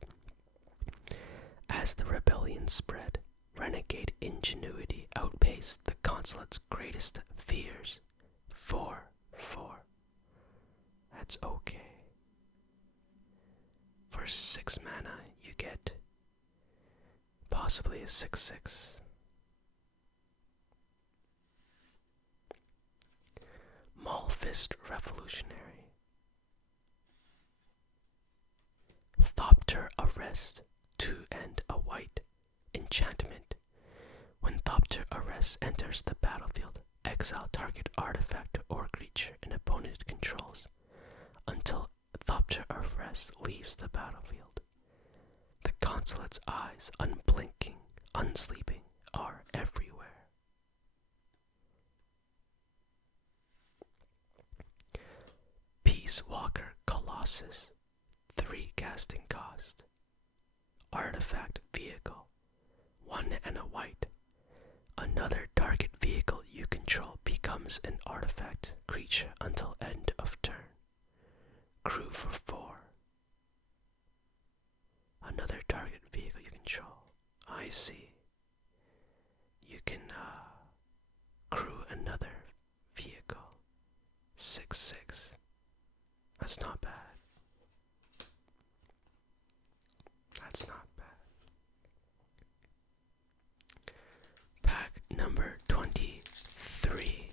As the rebellion spread, Renegade Ingenuity outpaced the consulate's greatest fears. 4/4. That's okay. For 6 mana, you get possibly a 6/6. Maulfist Revolutionary. Thopter Arrest, 2 and a white. Enchantment. When Thopter Arrest enters the battlefield, exile target artifact or creature an opponent controls until Thopter Arrest leaves the battlefield. The Consulate's eyes, unblinking, unsleeping, are everywhere. Peace Walker Colossus, 3 casting cost. Artifact Vehicle, 1 and a white. Another target vehicle you control becomes an artifact creature until end of turn. Crew for 4. Another target vehicle you control. I see. You can crew another vehicle. 6/6. That's not bad. That's not bad. Pack number 23.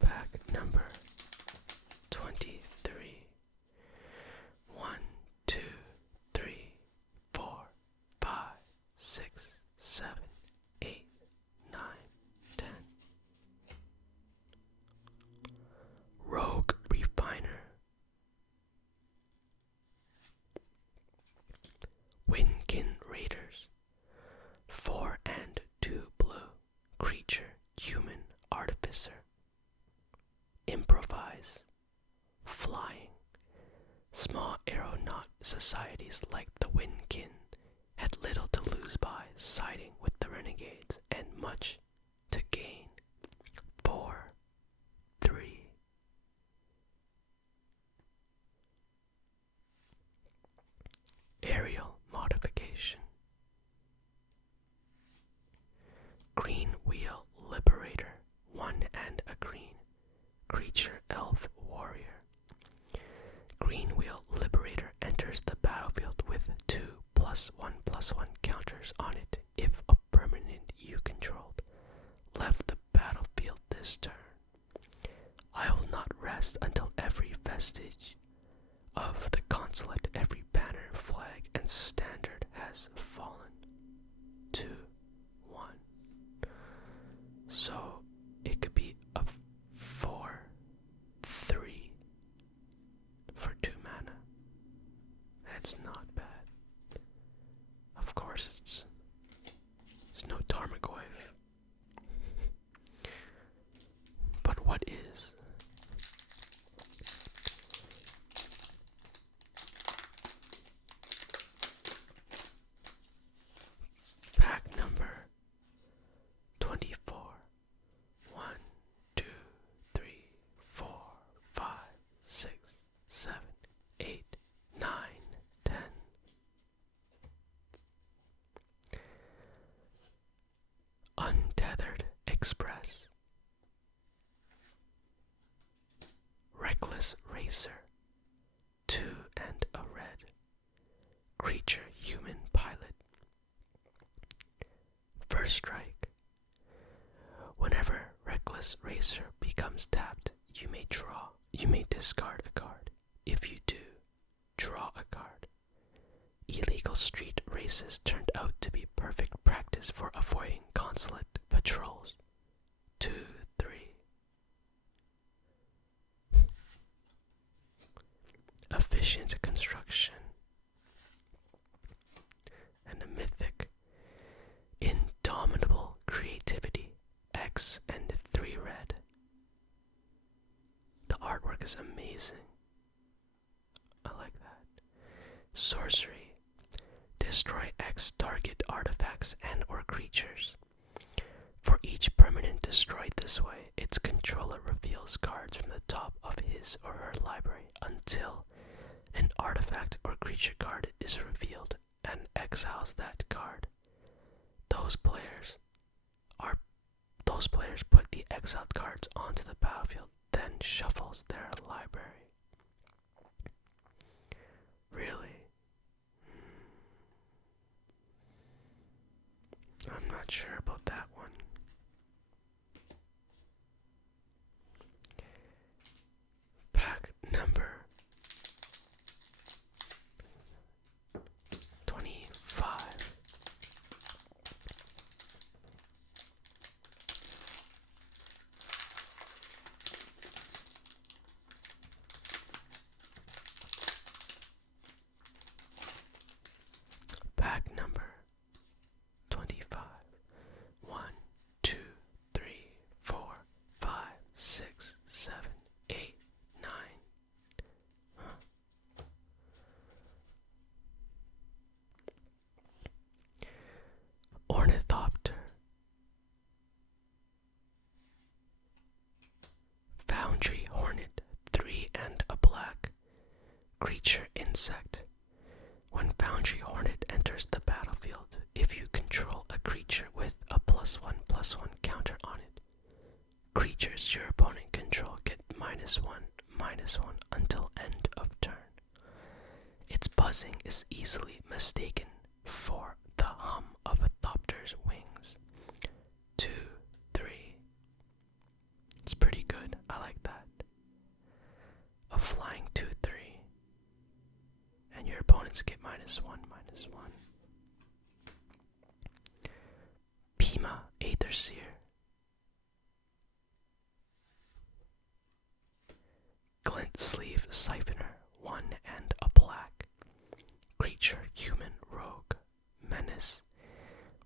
Pack number 23. 1, 2, 3, 4, 5, 6, 7, 8, 9, 10. Rogue Refiner. Winkin Raiders. 4 and 2 blue. Creature, human, artificer. Improvise. Flying. Small aeronaut societies like the Winkin had little to lose by siding with the renegades and much to gain. 4, 3. Aerial modification. Green Wheel Liberator, 1 and a green. Creature, elf, warrior. Green Wheel Liberator enters the battlefield with 2 +1/+1 counters on it if a permanent you controlled left the battlefield this turn. I will not rest until every vestige of the consulate, every banner, flag, and standard has fallen. 2, 1. So it could be a 4, 3 for 2 mana. That's not bad. Of course, it's no Tarmogoyf. But what is? Pack number 24. 1, 2, 3, 4, 5, 6, 7, 8, 9, 10. Untethered Express. Reckless Racer. 2 and a red. Creature, human, pilot. First strike. Whenever Reckless Racer becomes tapped, you may discard a card. If you do, draw a card. Illegal street races turned out to be perfect practice for avoiding consulate patrols. 2, 3. Efficient construction. And a mythic. Indomitable creativity. X and 3 red. The artwork is amazing. I like that. Sorcery. Destroy X target artifacts and or creatures. For each permanent destroyed this way, its controller reveals cards from the top of his or her library until an artifact or creature card is revealed and exiles that card. Those players put the exiled cards onto the battlefield, then shuffles their library. Really? I'm not sure about that one. Ornithopter. Foundry hornet, 3 and a black. Creature insect. When Foundry hornet enters the battlefield, if you control a creature with a +1/+1 counter on it, creatures your opponent control get -1/-1 until end of turn. Its buzzing is easily mistaken for the hum of a thopter's wings. 2, 3. It's pretty good. I like that. A flying 2/3. And your opponents get -1/-1. Pima Aetherseer. Glint Sleeve Siphoner, 1 and a black. Creature human rogue. Menace.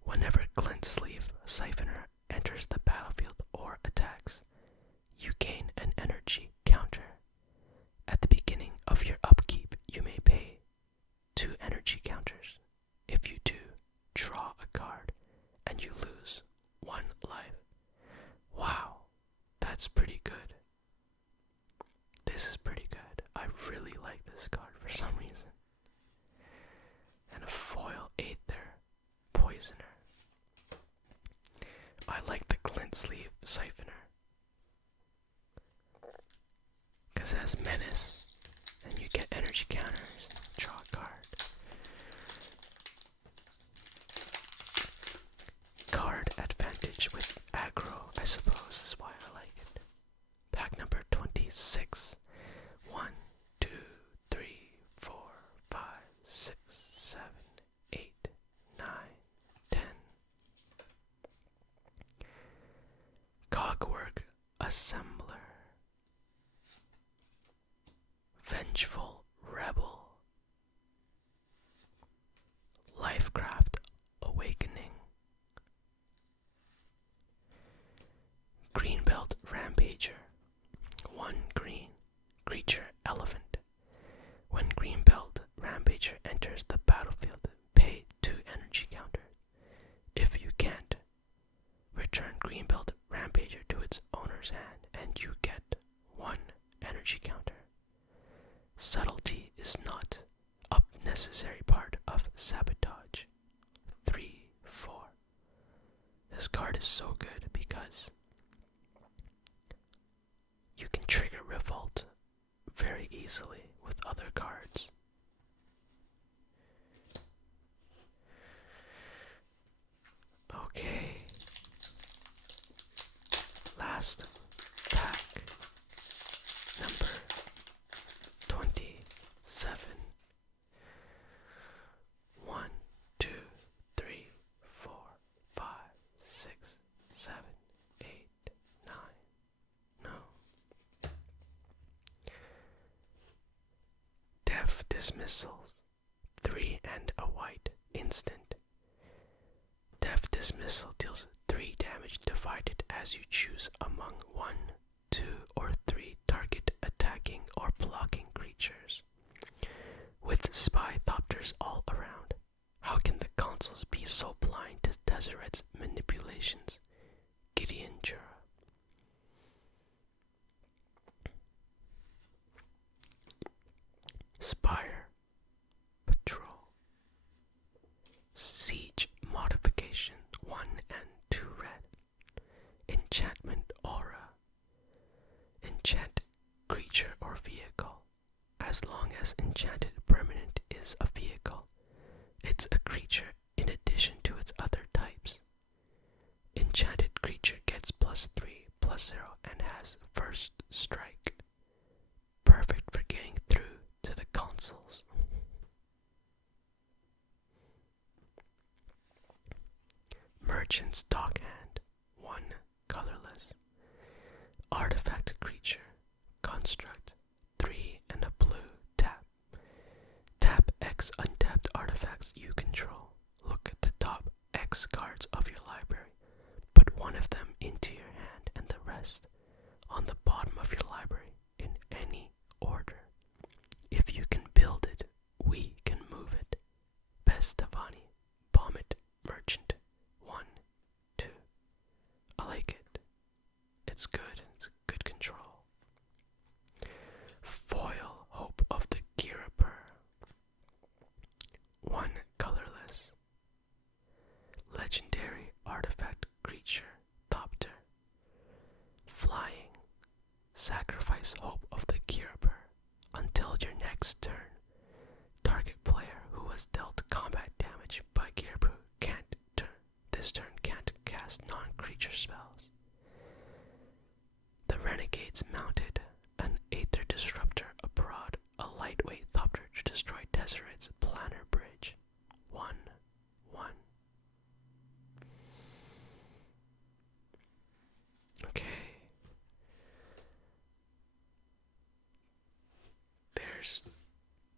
Whenever Glint Sleeve Siphoner enters the battlefield or attacks, you gain an energy counter. At the beginning of your upkeep, you may pay 2 energy counters. If you do, draw a card and you lose 1 life. Wow, that's pretty good. This is pretty good. I really like this card for some reason. And a foil Aether Poisoner. I like the Glint Sleeve Siphoner, because it has menace, and you get energy counters, draw a card. Card advantage with aggro, I suppose, is why I like it. Pack number 26. 1, 2, 3, 4, 5, 6, 7, 8, 9, 10. Cogwork Assembler. Vengeful Rebel. Lifecraft Awakening. Greenbelt Rampager. 1 green. Creature Elephant. When Greenbelt Rampager enters the battlefield, pay 2 energy counters. If you can't, return Greenbelt Rampager to its owner's hand and you get 1 energy counter. Subtlety is not a necessary part of sabotage. 3, 4. This card is so good because you can trigger Revolt very easily with other cards. Okay. Last pack. Number 27. 1, 2, 3, 4, 5, 6, 7, 8, 9. No. Deaf Dismissals. 3 and a white. Instant. Deaf Dismissal deals 3 damage divided as you choose among 1, 2, or 3 target attacking or blocking creatures. With spy thopters all around, how can the consoles be so blind to Tezzerets manipulations? Gideon Jura. Spire Patrol. Siege Modification, 1 and 2 red. Enchantment Aura. Enchant creature or vehicle. As long as enchanted permanent is a vehicle, it's a creature in addition to its other types. Enchanted creature gets +3/+0 and has first strike. Perfect for getting through to the consoles. Merchant's Dockhand, 1 colorless. Artifact creature. Construct, 3 and a blue. Tap. Tap X untapped artifacts you control. Look at the top X cards of your library. Put one of them into your hand and the rest on the bottom of your library in any order. If you can build it, we can move it. Bestavani, Bommet Merchant, next turn. Target player who was dealt combat damage by Gearbrew this turn can't cast non-creature spells. The Renegades mounted an Aether Disruptor abroad, a lightweight Thopter to destroy Tezzeret's planar bridge. 1/1. Okay.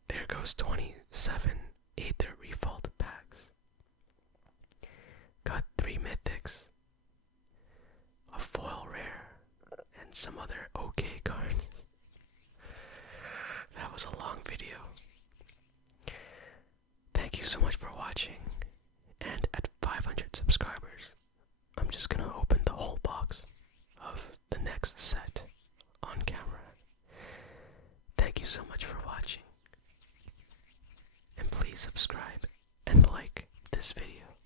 There goes 27 Aether Revolt packs. Got 3 mythics, a foil rare, and some other okay cards. That was a long video. Thank you so much for watching, and at 500 subscribers, I'm just gonna open the whole box of the next set on camera. Thank you so much for watching, and please subscribe and like this video.